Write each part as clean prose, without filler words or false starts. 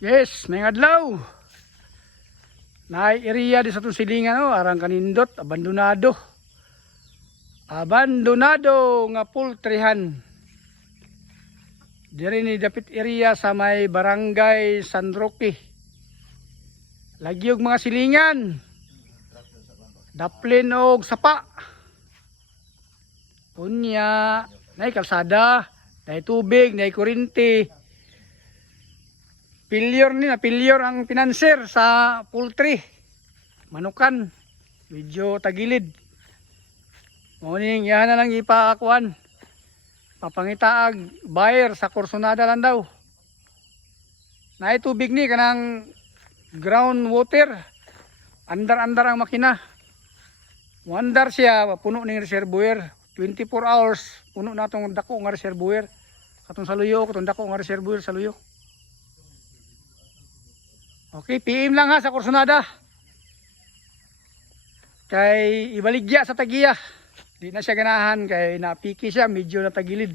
Yes, may adlaw. Naay area di sa itong silingan, arang kanindot, abandonado. Abandonado nga poultryhan. Diri ni dapit area sa may barangay San Roque. Lagi og mga silingan. Daplin og sapa. Unya, naay kalsada, naay tubig, naay kuryente. Pilyor ang pinanser sa poultry. Manukan, medyo tagilid. Morning, yan na lang ipakuan. Papangitaag buyer sa Corsonada lang daw. Naay tubig ni kanang ground water. Andar-andar ang makina. Andar siya, puno ning reservoir. 24 hours, puno na itong dako nga reservoir. Katong saluyo, katong dako nga reservoir saluyo. Okay, PM lang ha sa Corsonada. Kay ibaligya sa tagiya. Di na siya ganahan kay napiki siya, medyo natagilid.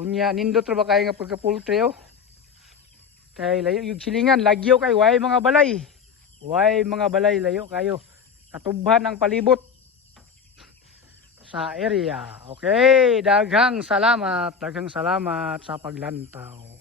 Unya nindot ra ba kay nga pagka-poultry oh. Kay layo yung silingan, lagyo kay way mga balay. Way mga balay layo kayo. Katubhan ang palibot sa area. Okay, daghang salamat sa paglantaw.